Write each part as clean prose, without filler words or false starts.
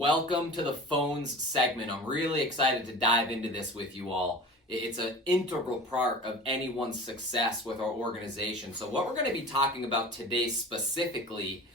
Welcome to the phones segment. I'm really excited to dive into this with you all. It's an integral part of anyone's success with our organization. So what we're going to be talking about today specifically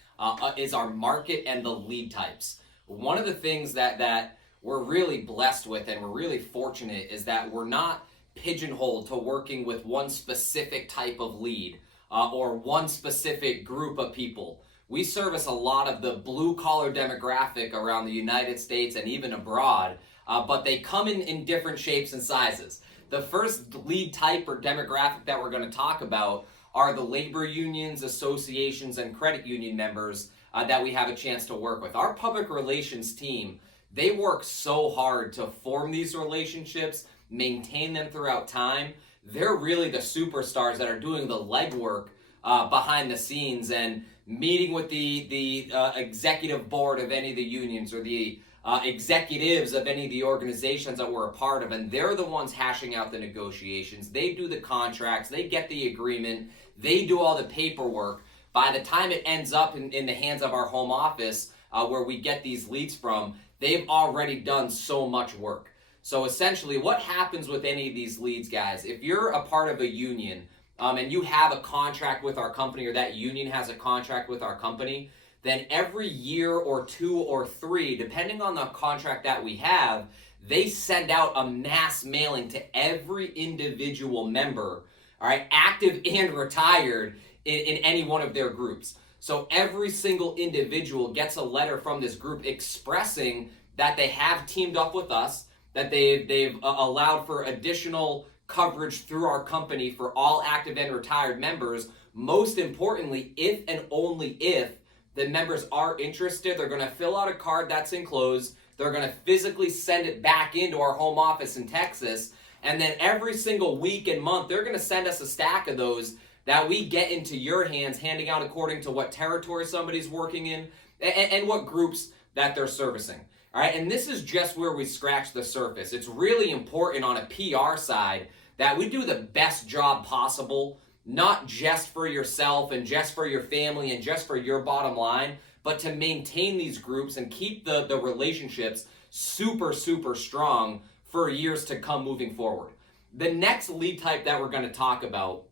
is our market and the lead types. One of the things that we're really blessed with and we're really fortunate is that we're not pigeonholed to working with one specific type of lead or one specific group of people. We service a lot of the blue-collar demographic around the United States and even abroad, but they come in different shapes and sizes. The first lead type or demographic that we're going to talk about are the labor unions, associations, and credit union members that we have a chance to work with. Our public relations team, they work so hard to form these relationships, maintain them throughout time. They're really the superstars that are doing the legwork behind the scenes and meeting with the executive board of any of the unions or the executives of any of the organizations that we're a part of, and they're the ones hashing out the negotiations. They do the contracts, they get the agreement, they do all the paperwork. By the time it ends up in the hands of our home office where we get these leads from, they've already done so much work. So essentially what happens with any of these leads, guys, if you're a part of a union, and you have a contract with our company or that union has a contract with our company, then every year or two or three, depending on the contract that we have, they send out a mass mailing to every individual member, all right, active and retired in any one of their groups. So every single individual gets a letter from this group expressing that they have teamed up with us, that they've allowed for additional coverage through our company for all active and retired members. Most importantly, if and only if the members are interested, they're going to fill out a card that's enclosed. They're going to physically send it back into our home office in Texas. And then every single week and month, they're going to send us a stack of those that we get into your hands, handing out according to what territory somebody's working in and what groups that they're servicing. All right, and this is just where we scratch the surface. It's really important on a PR side that we do the best job possible, not just for yourself and just for your family and just for your bottom line, but to maintain these groups and keep the relationships super, super strong for years to come moving forward. The next lead type that we're going to talk about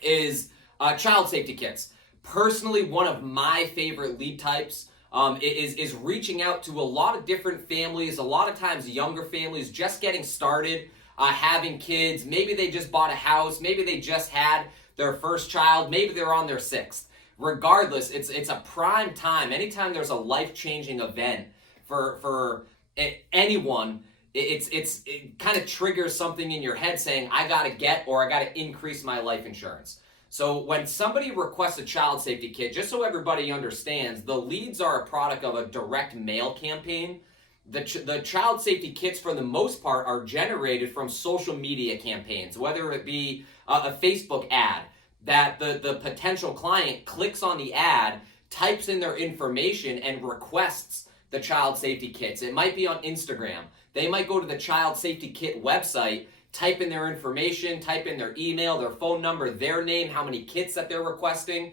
is child safety kits. Personally, one of my favorite lead types is reaching out to a lot of different families, a lot of times younger families just getting started, having kids. Maybe they just bought a house, maybe they just had their first child, maybe they're on their sixth. Regardless, it's a prime time. Anytime there's a life-changing event for anyone, it kind of triggers something in your head saying, I got to get or I got to increase my life insurance. So when somebody requests a child safety kit, just so everybody understands, the leads are a product of a direct mail campaign. The child safety kits, for the most part, are generated from social media campaigns, whether it be a Facebook ad that the potential client clicks on the ad, types in their information, and requests the child safety kits. It might be on Instagram. They might go to the child safety kit website, type in their information, type in their email, their phone number, their name, how many kits that they're requesting.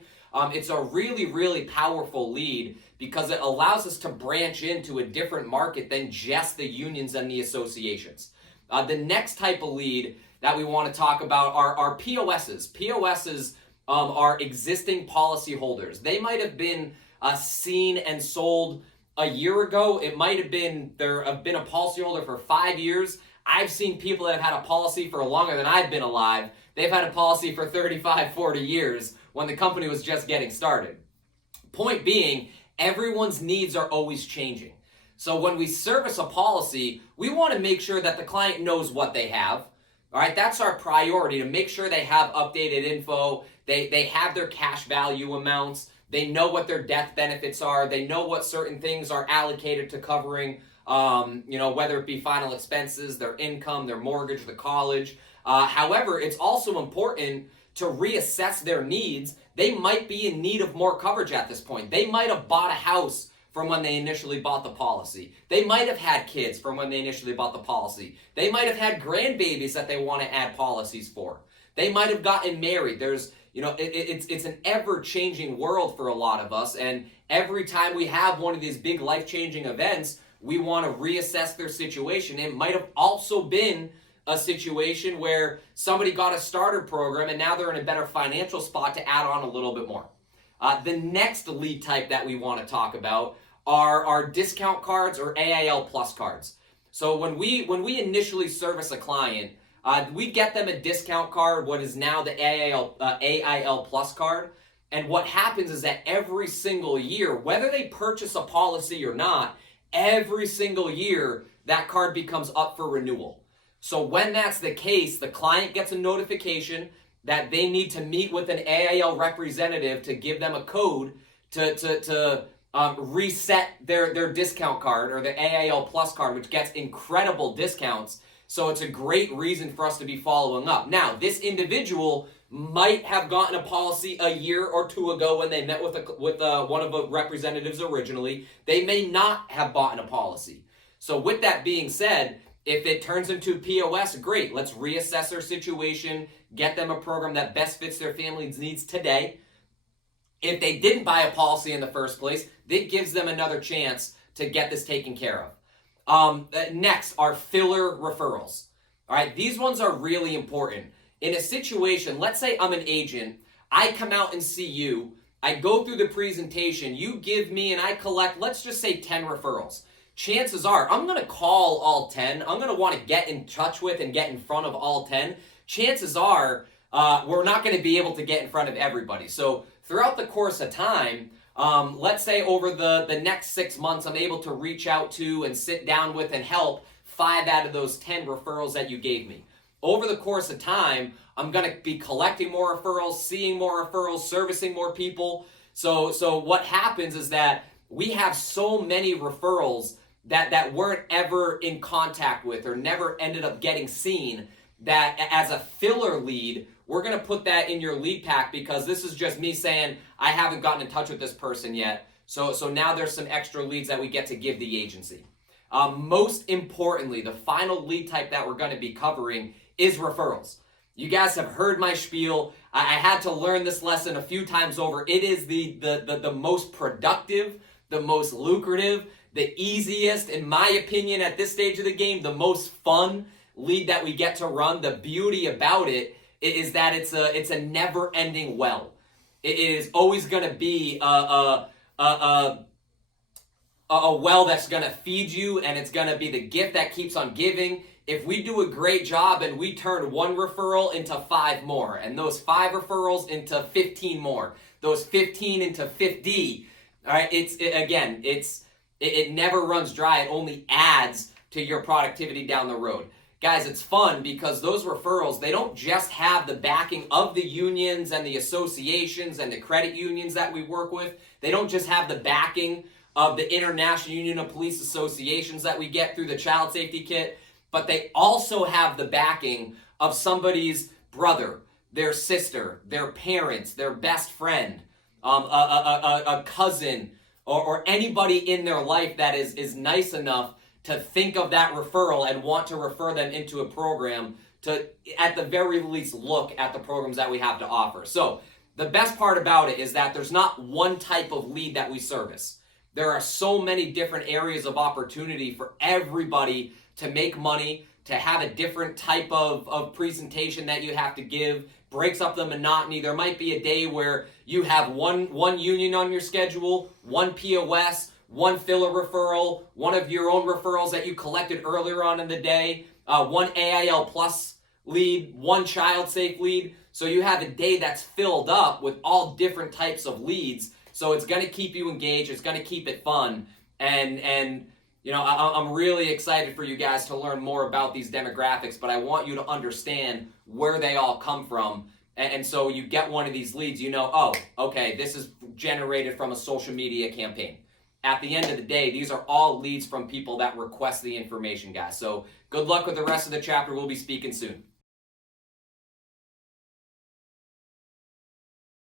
It's a really, really powerful lead because it allows us to branch into a different market than just the unions and the associations. The next type of lead that we want to talk about are POSs. POSs are existing policyholders. They might have been seen and sold a year ago. It might have been a policyholder for 5 years. I've seen people that have had a policy for longer than I've been alive. They've had a policy for 35, 40 years when the company was just getting started. Point being, everyone's needs are always changing. So when we service a policy, we want to make sure that the client knows what they have. All right, that's our priority, to make sure they have updated info, they have their cash value amounts, they know what their death benefits are, they know what certain things are allocated to covering whether it be final expenses, their income, their mortgage, the college. However, it's also important to reassess their needs. They might be in need of more coverage at this point. They might have bought a house from when they initially bought the policy. They might have had kids from when they initially bought the policy. They might have had grandbabies that they want to add policies for. They might have gotten married. There's, it's an ever-changing world for a lot of us, and every time we have one of these big life-changing events, we want to reassess their situation. It might have also been a situation where somebody got a starter program and now they're in a better financial spot to add on a little bit more. The next lead type that we want to talk about are our discount cards or AIL Plus cards. So when we initially service a client, we get them a discount card, what is now the AIL Plus card. And what happens is that every single year, whether they purchase a policy or not, every single year that card becomes up for renewal. So when that's the case, the client gets a notification that they need to meet with an AIL representative to give them a code to reset their discount card or the AIL Plus card, which gets incredible discounts. So it's a great reason for us to be following up. Now, this individual might have gotten a policy a year or two ago when they met with one of the representatives originally. They may not have bought a policy. So with that being said, if it turns into POS, great. Let's reassess their situation, get them a program that best fits their family's needs today. If they didn't buy a policy in the first place, it gives them another chance to get this taken care of. Next are filler referrals. All right, these ones are really important. In a situation, let's say I'm an agent, I come out and see you, I go through the presentation, you give me and I collect, let's just say 10 referrals. Chances are I'm going to call all 10. I'm going to want to get in touch with and get in front of all 10. Chances are we're not going to be able to get in front of everybody. So throughout the course of time, let's say over the next 6 months, I'm able to reach out to and sit down with and help 5 out of those 10 referrals that you gave me. Over the course of time, I'm going to be collecting more referrals, seeing more referrals, servicing more people. So what happens is that we have so many referrals that weren't ever in contact with or never ended up getting seen that as a filler lead, we're going to put that in your lead pack because this is just me saying, I haven't gotten in touch with this person yet. So now there's some extra leads that we get to give the agency. Most importantly, the final lead type that we're going to be covering is referrals. You guys have heard my spiel. I had to learn this lesson a few times over. It is the most productive, the most lucrative, the easiest, in my opinion, at this stage of the game, the most fun lead that we get to run. The beauty about it is that it's a never-ending well. It is always going to be a well that's going to feed you, and it's going to be the gift that keeps on giving. If we do a great job and we turn 1 referral into 5 more, and those 5 referrals into 15 more, those 15 into 50, all right, it never runs dry. It only adds to your productivity down the road. Guys, it's fun because those referrals, they don't just have the backing of the unions and the associations and the credit unions that we work with. They don't just have the backing of the International Union of Police Associations that we get through the Child Safety Kit, but they also have the backing of somebody's brother, their sister, their parents, their best friend, a cousin, or anybody in their life that is nice enough to think of that referral and want to refer them into a program to, at the very least, look at the programs that we have to offer. So the best part about it is that there's not one type of lead that we service. There are so many different areas of opportunity for everybody to make money, to have a different type of presentation that you have to give, breaks up the monotony. There might be a day where you have one union on your schedule, 1 POS, 1 filler referral, 1 of your own referrals that you collected earlier on in the day, 1 AIL Plus lead, 1 Child Safe lead. So you have a day that's filled up with all different types of leads. So it's going to keep you engaged. It's going to keep it fun. And you know, I'm really excited for you guys to learn more about these demographics, but I want you to understand where they all come from. And so you get one of these leads, you know, oh, okay, this is generated from a social media campaign. At the end of the day, these are all leads from people that request the information, guys. So good luck with the rest of the chapter. We'll be speaking soon.